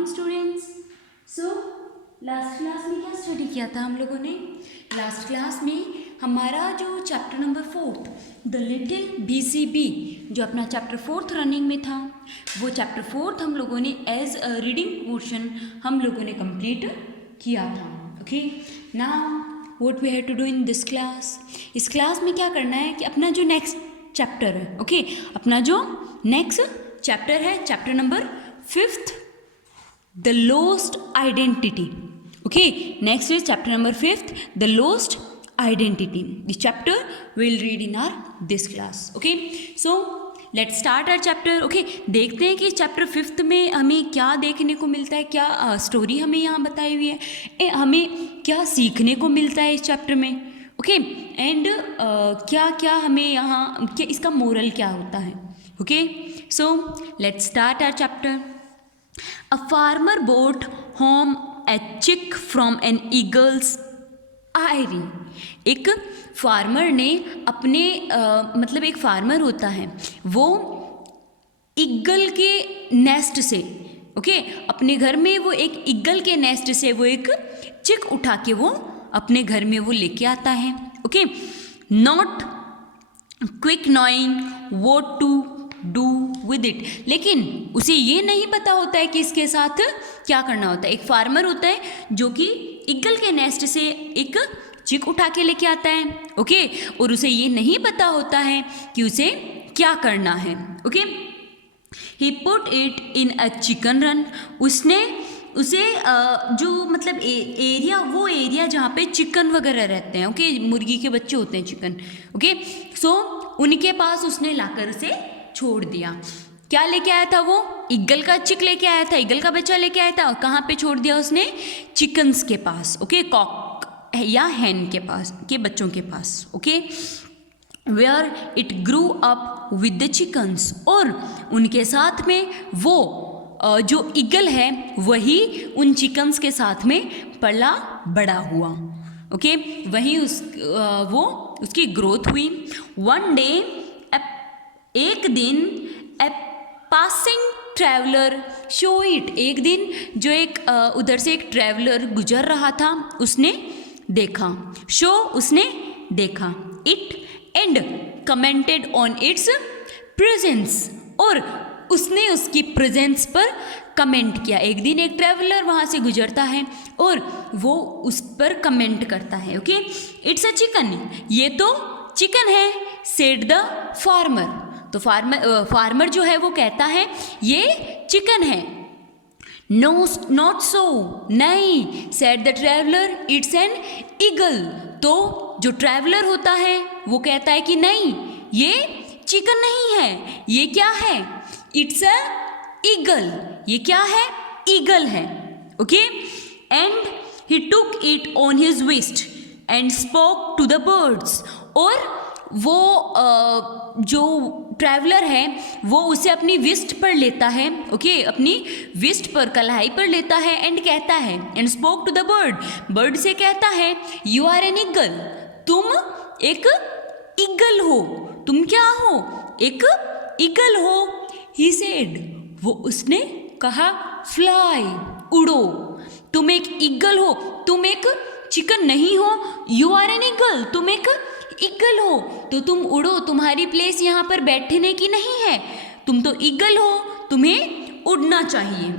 Morning students. So last class में क्या study किया था हम लोगों ने? लास्ट क्लास में हमारा जो chapter number 4 the little BCB जो अपना चैप्टर 4 रनिंग में था, वो चैप्टर 4 हम लोगों ने एज अ रीडिंग पोर्शन हम लोगों ने कंप्लीट किया था। Okay, now what we have to do in this class? इस क्लास में क्या करना है कि अपना जो नेक्स्ट चैप्टर है, ओके, अपना जो नेक्स्ट चैप्टर है, chapter number 5 the lost identity. Okay, next is chapter number 5 the lost identity. This chapter we'll read in our this class. Okay, so let's start our chapter. Okay, देखते हैं कि chapter 5 में हमें क्या देखने को मिलता है, क्या स्टोरी हमें यहाँ बताई हुई है, हमें क्या सीखने को मिलता है इस चैप्टर में। ओके, एंड क्या क्या हमें यहाँ क्या इसका मोरल क्या होता है। Okay, so let's start our chapter. A farmer brought home a chick from N eagles आयरी। एक फार्मर ने अपने मतलब एक फार्मर होता है, वो ईगल के नेस्ट से, ओके, अपने घर में वो एक ईगल के नेस्ट से वो एक चिक उठा के वो अपने घर में वो लेके आता है। Okay, not quick knowing what to do with it, लेकिन उसे ये नहीं पता होता है कि इसके साथ क्या करना होता है। एक फार्मर होता है जो कि ईगल के नेस्ट से एक चिक उठा के लेके आता है, ओके, और उसे ये नहीं पता होता है कि उसे क्या करना है। Okay, he put it in a chicken run. उसने उसे जो मतलब एरिया, वो एरिया जहाँ पे चिकन वगैरह रहते हैं, ओके, मुर्गी के बच्चे होते हैं चिकन, ओके, सो उनके पास उसने लाकर उसे छोड़ दिया। क्या लेके आया था वो? ईगल का चिक लेके आया था, ईगल का बच्चा लेके आया था। और कहाँ पे छोड़ दिया उसने? चिकन्स के पास, ओके, कॉक या हैन के पास, के बच्चों के पास। Okay, where it grew up with the chickens, और उनके साथ में वो जो ईगल है वही उन चिकन्स के साथ में पला बड़ा हुआ। ओके, वही वो उसकी ग्रोथ हुई। वन डे, एक दिन, a passing traveller show it, एक दिन जो एक उधर से एक ट्रैवलर गुजर रहा था, उसने देखा, शो उसने देखा, it and commented on it's presence, और उसने उसकी प्रेजेंस पर कमेंट किया। एक दिन एक ट्रैवलर वहाँ से गुजरता है और वो उस पर कमेंट करता है, ओके, इट्स अ चिकन, ये तो चिकन है, सेड द फार्मर। तो फार्मर जो है वो कहता है ये चिकन है। नो नॉट सो, नहीं, said the traveller, it's an eagle. तो जो ट्रैवलर होता है वो कहता है कि नहीं, ये चिकन नहीं है, ये क्या है? इट्स अ ईगल, ये क्या है? ईगल है। Okay, and he took it on his wrist and spoke to the birds, और वो जो ट्रैवलर है वो उसे अपनी विस्ट पर लेता है, ओके, अपनी विस्ट पर, कलाई पर लेता है, एंड कहता है, and spoke to the bird, bird से कहता है, यू आर एन ईगल, तुम एक ईगल हो, तुम क्या हो? एक ईगल हो। ही सेड, वो उसने कहा, फ्लाई, उड़ो, तुम एक ईगल हो, तुम एक चिकन नहीं हो, यू आर एन ईगल, तुम एक ईगल हो, तो तुम उड़ो, तुम्हारी प्लेस यहाँ पर बैठने की नहीं है, तुम तो ईगल हो, तुम्हें उड़ना चाहिए।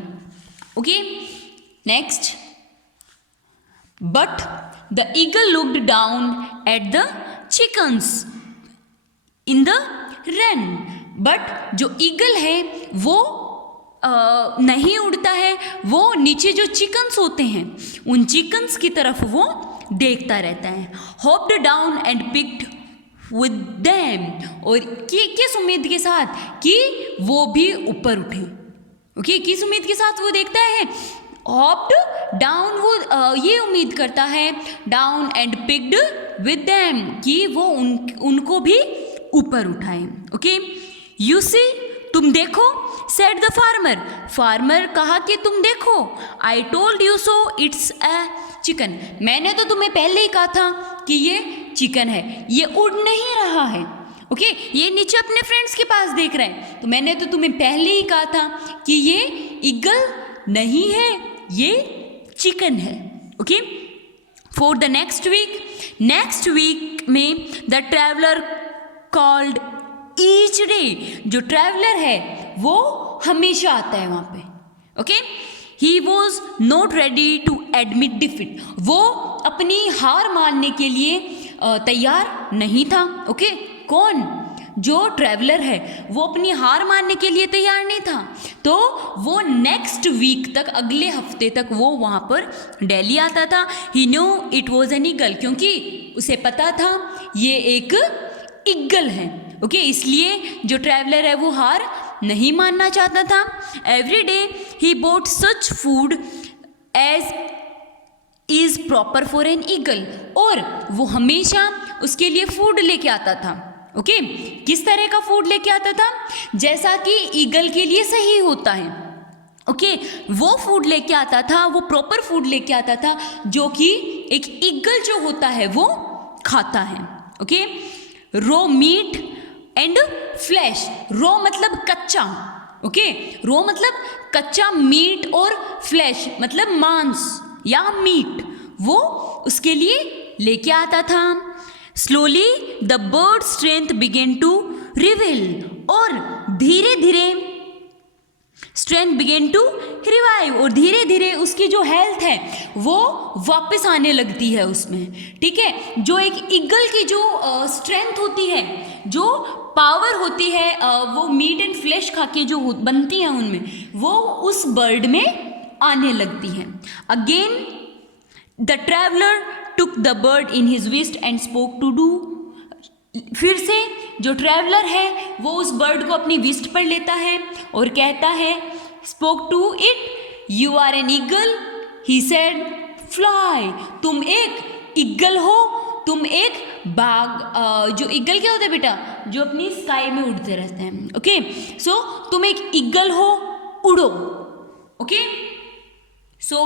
Okay, next, but the eagle looked down at the chickens in the run. But जो ईगल है वो नहीं उड़ता है, वो नीचे जो चिकन्स होते हैं उन चिकन्स की तरफ वो देखता रहता है। Hoped down and picked with them, और किस उम्मीद के साथ कि वो भी ऊपर उठे। ओके, किस उम्मीद के साथ वो देखता है? होप्ड डाउन, वो ये उम्मीद करता है, down and picked with them, कि वो उनको भी ऊपर उठाए। ओके, यू सी, तुम देखो, सेड द फार्मर, फार्मर कहा कि तुम देखो, I told you so, it's a chicken, मैंने तो तुम्हें पहले ही कहा था कि ये चिकन है, ये उड़ नहीं रहा है। ओके, ये नीचे अपने फ्रेंड्स के पास देख रहे हैं, तो मैंने तो तुम्हें पहले ही कहा था कि ये ईगल नहीं है, ये चिकन है। Okay, for the next week में the traveller called each day, जो ट्रैवलर है वो हमेशा आता है वहाँ पे। Okay, he was not ready to admit defeat, वो अपनी हार मानने के लिए तैयार नहीं था। ओके, कौन? जो ट्रैवलर है वो अपनी हार मानने के लिए तैयार नहीं था। तो वो नेक्स्ट वीक तक, अगले हफ्ते तक वो वहाँ पर दिल्ली आता था। He knew it was an eagle, क्योंकि उसे पता था ये एक ईगल है। ओके, इसलिए जो ट्रैवलर है वो हार नहीं मानना चाहता था। Every day he brought such food as is proper for an eagle, और वो हमेशा उसके लिए फूड लेके आता था। ओके, किस तरह का फूड लेके आता था? जैसा कि ईगल के लिए सही होता है। ओके, वो फूड लेके आता था, वो प्रॉपर फूड लेके आता था जो कि एक ईगल जो होता है वो खाता है। Okay, raw meat and flesh, raw मतलब कच्चा। ओके, रो मतलब कच्चा मीट, और फ्लैश मतलब मांस या मीट, वो उसके लिए लेके आता था। Slowly the bird strength began to reveal, और धीरे धीरे स्ट्रेंथ बिगेन टू रिवाइव, और धीरे धीरे उसकी जो हेल्थ है वो वापस आने लगती है उसमें। ठीक है, जो एक ईगल की जो स्ट्रेंथ होती है, जो पावर होती है, वो मीट एंड फ्लैश खा के जो बनती है उनमें, वो उस बर्ड में आने लगती है। Again the traveller took the bird in his wrist and spoke to do, फिर से जो ट्रैवलर है वो उस बर्ड को अपनी विस्ट पर लेता है और कहता है, spoke to it, you are an eagle, he said fly, तुम एक ईगल हो, तुम एक बाग, जो ईगल क्या होता है बेटा? जो अपनी स्काई में उड़ते रहते हैं। ओके, सो तुम एक ईगल हो, उड़ो। Okay, so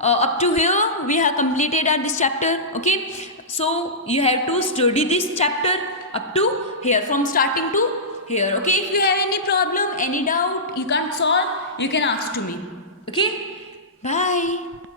up to here we have completed this chapter. Okay, so you have to study this chapter up to here, from starting to here. Okay, if you have any problem, any doubt you can't solve, you can ask to me. Okay, bye.